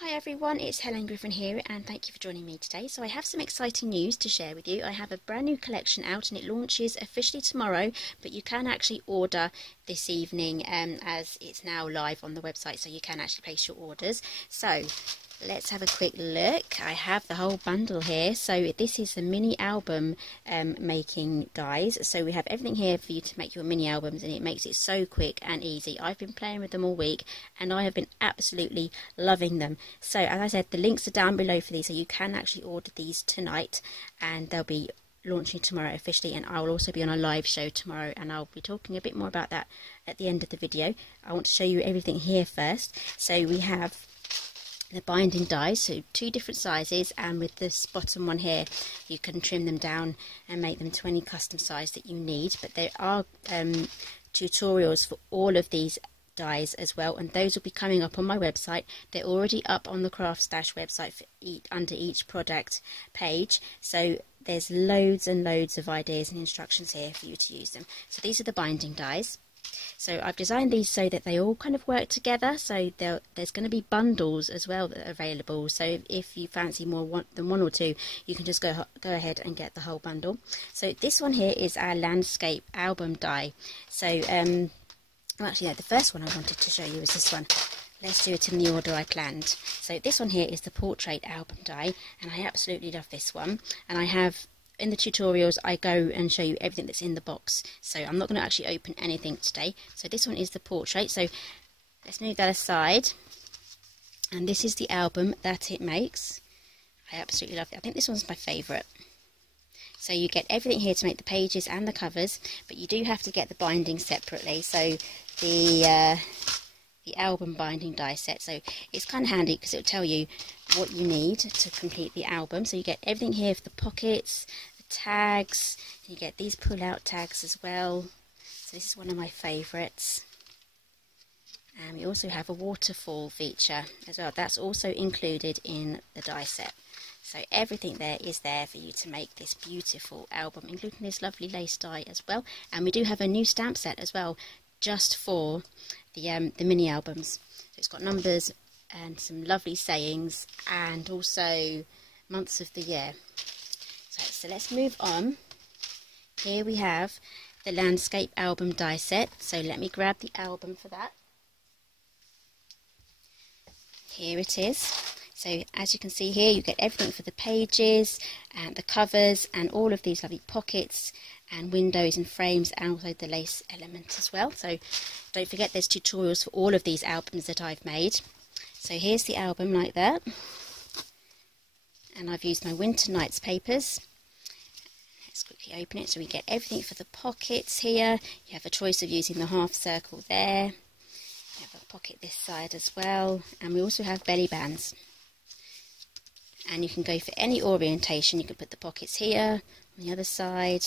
Hi everyone, it's Helen Griffin here and thank you for joining me today. So I have some exciting news to share with you. I have a brand new collection out and it launches officially tomorrow, but you can actually order this evening as it's now live on the website, so you can actually place your orders. So let's have a quick look. I have the whole bundle here. So this is the mini album making dies. So we have everything here for you to make your mini albums, and it makes it so quick and easy. I've been playing with them all week and I have been absolutely loving them. So as I said, the links are down below for these, so you can actually order these tonight and they'll be launching tomorrow officially, and I will also be on a live show tomorrow and I'll be talking a bit more about that at the end of the video. I want to show you everything here first. So we have the binding dies, so 2 different sizes, and with this bottom one here you can trim them down and make them to any custom size that you need. But there are tutorials for all of these dies as well, and those will be coming up on my website. They're already up on the Craft Stash website for under each product page, so there's loads and loads of ideas and instructions here for you to use them. So these are the binding dies. So I've designed these so that they all kind of work together, so there's going to be bundles as well that are available, so if you fancy more than 1 or 2, you can just go ahead and get the whole bundle. So this one here is our landscape album die. So actually, the first one I wanted to show you is this one. Let's do it in the order I planned. So this one here is the portrait album die, and I absolutely love this one. And I have, in the tutorials, I go and show you everything that's in the box. So I'm not going to actually open anything today. So this one is the portrait. So let's move that aside. And this is the album that it makes. I absolutely love it. I think this one's my favourite. So you get everything here to make the pages and the covers, but you do have to get the binding separately. So the album binding die set. So it's kind of handy because it'll tell you what you need to complete the album. So you get everything here for the pockets, the tags, you get these pull-out tags as well. So this is one of my favourites. And we also have a waterfall feature as well. That's also included in the die set. So everything there is there for you to make this beautiful album, including this lovely lace die as well. And we do have a new stamp set as well, just for the mini albums. So it's got numbers and some lovely sayings, and also months of the year. So let's move on. Here we have the landscape album die set. So let me grab the album for that. Here it is. So as you can see here, you get everything for the pages and the covers and all of these lovely pockets and windows and frames, and also the lace element as well. So don't forget, there's tutorials for all of these albums that I've made. So here's the album like that, and I've used my Winter Nights papers. Let's quickly open it. So we get everything for the pockets here. You have a choice of using the half circle there. You have a pocket this side as well, and we also have belly bands. And you can go for any orientation. You can put the pockets here, on the other side.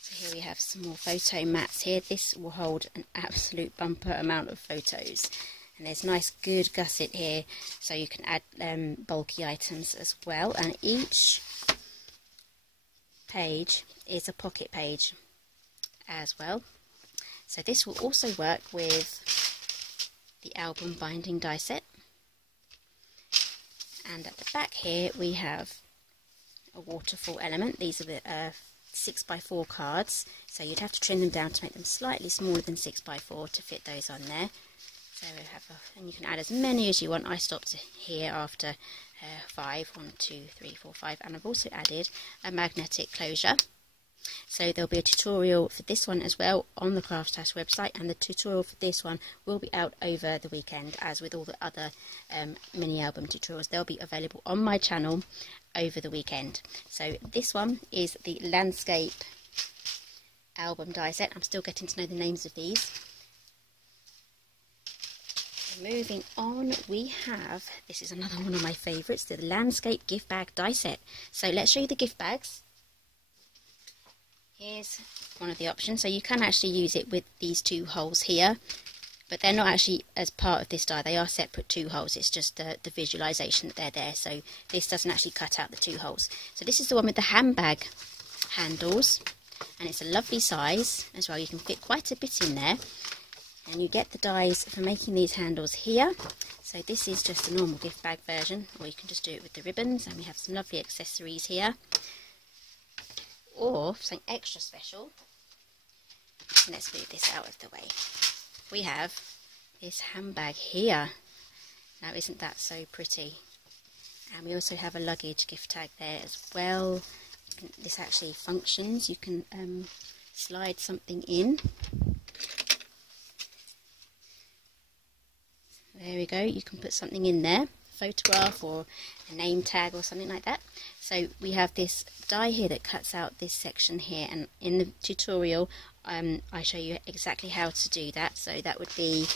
So here we have some more photo mats here. This will hold an absolute bumper amount of photos. And there's nice good gusset here, so you can add bulky items as well. And each page is a pocket page as well. So this will also work with the album binding die set. And at the back here we have a waterfall element. These are the 6x4 cards, so you'd have to trim them down to make them slightly smaller than 6x4 to fit those on there. So we have and you can add as many as you want. I stopped here after 5, 1, 2, 3, 4, 5, and I've also added a magnetic closure. So there'll be a tutorial for this one as well on the Craft Stash website, and the tutorial for this one will be out over the weekend, as with all the other mini album tutorials. They'll be available on my channel over the weekend. So this one is the landscape album die set. I'm still getting to know the names of these. Moving on, we have, this is another one of my favourites, the landscape gift bag die set. So let's show you the gift bags. Here's one of the options. So you can actually use it with these 2 holes here, but they're not actually as part of this die. They are separate 2 holes. It's just the visualisation that they're there. So this doesn't actually cut out the 2 holes. So this is the one with the handbag handles, and it's a lovely size as well. You can fit quite a bit in there. And you get the dies for making these handles here. So this is just a normal gift bag version, or you can just do it with the ribbons, and we have some lovely accessories here. Or something extra special, let's move this out of the way. We have this handbag here. Now isn't that so pretty? And we also have a luggage gift tag there as well. This actually functions. You can slide something in. There we go. You can put something in there, a photograph or a name tag or something like that. So we have this die here that cuts out this section here, and in the tutorial I show you exactly how to do that. So that would be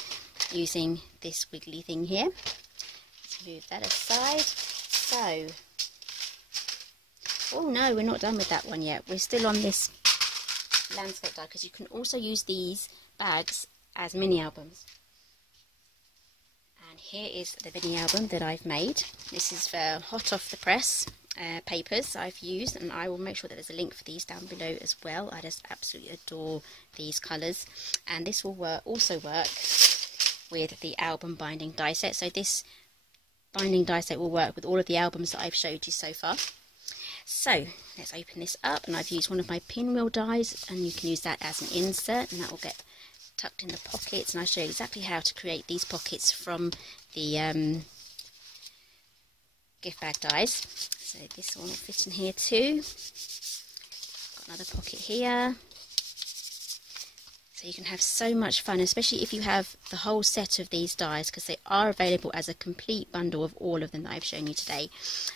using this wiggly thing here. Let's move that aside. So, oh no, we're not done with that one yet. We're still on this landscape die, because you can also use these bags as mini albums. And here is the mini album that I've made. This is for hot off the press papers I've used, and I will make sure that there's a link for these down below as well. I just absolutely adore these colours, and this will also work with the album binding die set. So this binding die set will work with all of the albums that I've showed you so far. So let's open this up, and I've used one of my pinwheel dies, and you can use that as an insert, and that will get tucked in the pockets, and I'll show you exactly how to create these pockets from the gift bag dies. So this one will fit in here too. Got another pocket here. So you can have so much fun, especially if you have the whole set of these dies, because they are available as a complete bundle of all of them that I've shown you today.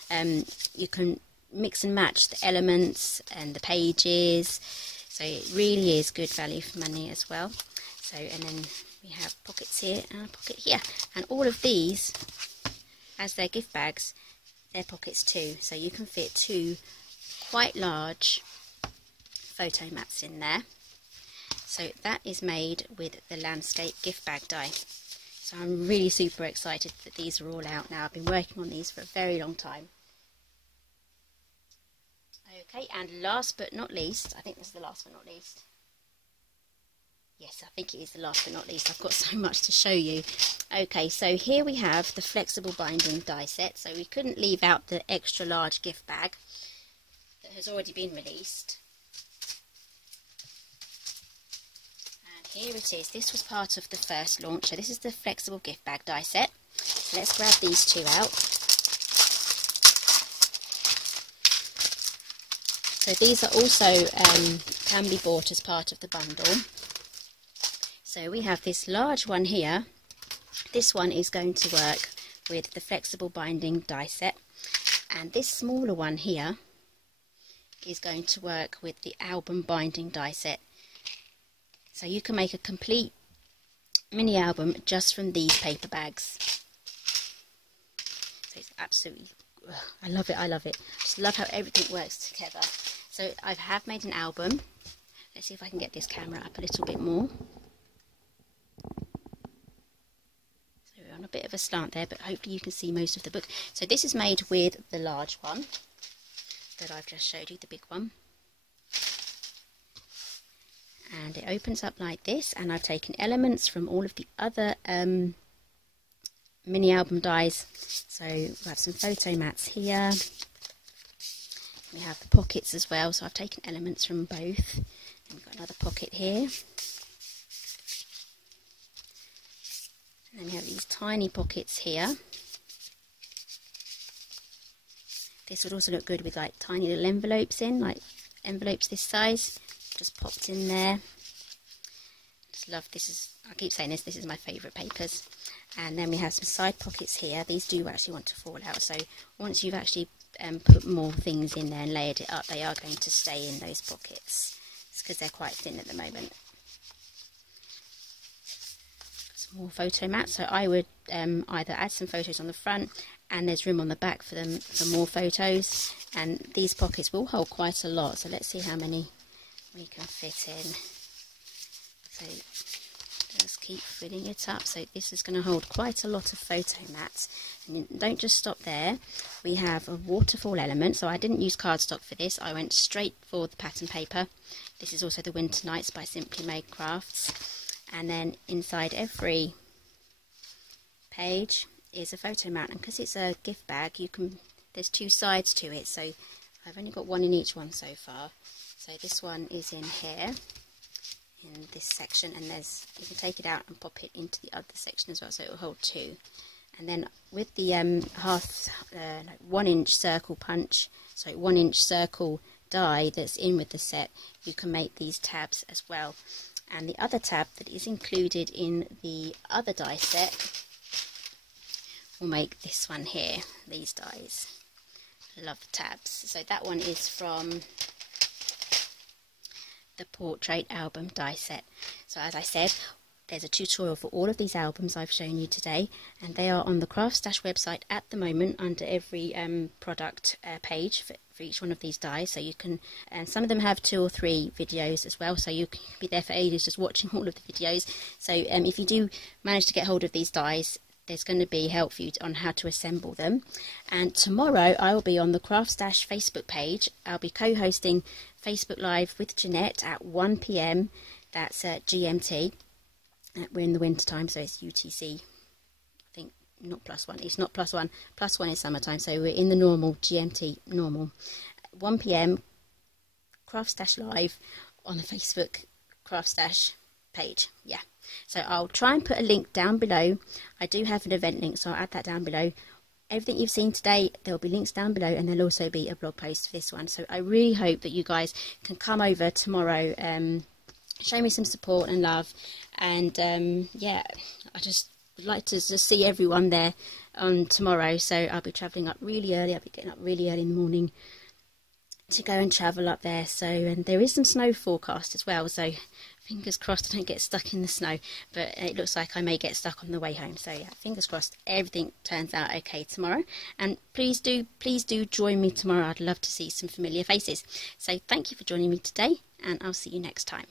You can mix and match the elements and the pages, so it really is good value for money as well. So, and then we have pockets here and a pocket here, and all of these, as they're gift bags, they're pockets too, so you can fit 2 quite large photo mats in there. So that is made with the landscape gift bag die. So I'm really super excited that these are all out now. I've been working on these for a very long time. Okay, and last but not least, I think this is the last but not least. Yes, I think it is the last but not least. I've got so much to show you. Okay, so here we have the flexible binding die set. So we couldn't leave out the extra large gift bag that has already been released. Here it is. This was part of the first launch. So this is the flexible gift bag die set. So let's grab these 2 out. So these are also can be bought as part of the bundle. So we have this large one here. This one is going to work with the flexible binding die set, and this smaller one here is going to work with the album binding die set. So you can make a complete mini album just from these paper bags. So it's absolutely, I love it, I love it. Just love how everything works together. So I have made an album. Let's see if I can get this camera up a little bit more. So we're on a bit of a slant there, but hopefully you can see most of the book. So this is made with the large one that I've just showed you, the big one. And it opens up like this, and I've taken elements from all of the other mini album dies. So we have some photo mats here. We have the pockets as well, so I've taken elements from both. And we've got another pocket here. And then we have these tiny pockets here. This would also look good with like tiny little envelopes in, like envelopes this size. Just popped in there. Just love this. I keep saying this is my favourite papers. And then we have some side pockets here. These do actually want to fall out, so once you've actually put more things in there and layered it up, they are going to stay in those pockets. It's because they're quite thin at the moment. Some more photo mats, so I would either add some photos on the front, and there's room on the back for them for more photos, and these pockets will hold quite a lot, so let's see how many we can fit in. So just keep filling it up. So this is going to hold quite a lot of photo mats. And don't just stop there. We have a waterfall element. So I didn't use cardstock for this. I went straight for the pattern paper. This is also the Winter Nights by Simply Made Crafts. And then inside every page is a photo mount, and because it's a gift bag, there's two sides to it, so I've only got one in each one so far. So this one is in here, in this section, and you can take it out and pop it into the other section as well, so it will hold two. And then with the 1 inch circle punch, so 1 inch circle die that's in with the set, you can make these tabs as well. And the other tab that is included in the other die set will make this one here, these dies. Love the tabs. So that one is from the Portrait Album die set. So as I said, there's a tutorial for all of these albums I've shown you today, and they are on the Craft Stash website at the moment under every product page for each one of these dies. So you can, and some of them have 2 or 3 videos as well, so you can be there for ages just watching all of the videos. So if you do manage to get hold of these dies, there's going to be help for you on how to assemble them. And tomorrow I will be on the Craft Stash Facebook page. I'll be co-hosting Facebook Live with Jeanette at 1 PM, that's GMT. We're in the winter time, so it's UTC, I think, not +1, it's not +1, +1 is summertime, so we're in the normal, GMT normal. 1 PM, Craft Stash Live on the Facebook Craft Stash page, yeah. So I'll try and put a link down below. I do have an event link, so I'll add that down below. Everything you've seen today, there'll be links down below, and there'll also be a blog post for this one. So I really hope that you guys can come over tomorrow, show me some support and love, and yeah, I just would like to just see everyone there on tomorrow. So I'll be travelling up really early. I'll be getting up really early in the morning to go and travel up there. So, and there is some snow forecast as well, so fingers crossed I don't get stuck in the snow, but it looks like I may get stuck on the way home. So yeah, fingers crossed everything turns out okay tomorrow, and please do join me tomorrow. I'd love to see some familiar faces. So thank you for joining me today, and I'll see you next time.